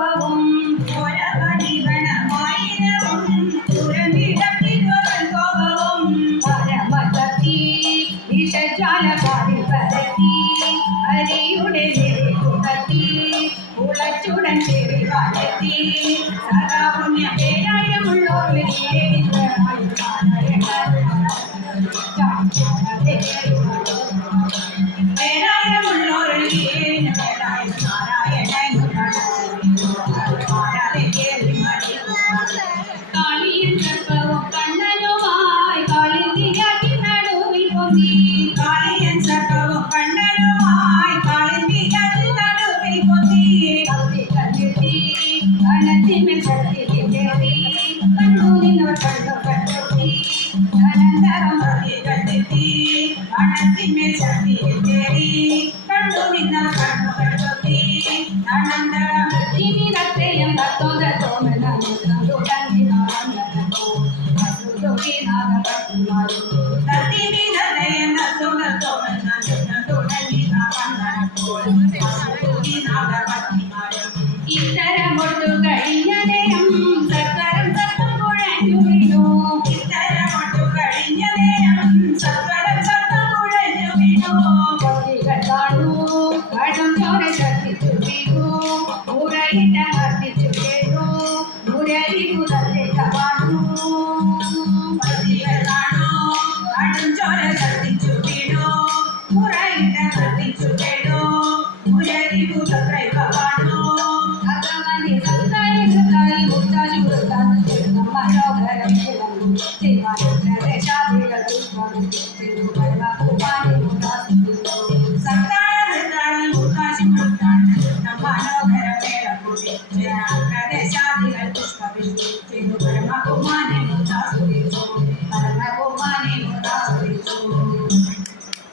കോപവും പരമതത്തി വിഷജാലകാരിൽ പരത്തി ഹരിയുടെ കുടത്തി ഉളച്ചുടൻ ചെവി വാഴത്തി സദാപുണ്യ പേരായമുള്ളോർ ഇത്തരമൊട്ടു കഴിഞ്ഞ നേരം സത്വരം സത്വം കുഴഞ്ഞു വീണു ഇത്തരമൊട്ടു കഴിഞ്ഞ നേരം സത്വരം സത്വം കുഴഞ്ഞു വീണു കൊത്തികൾ കാണൂ കടും ചോര ശക്തിച്ചു വീണു ഉറയിട്ട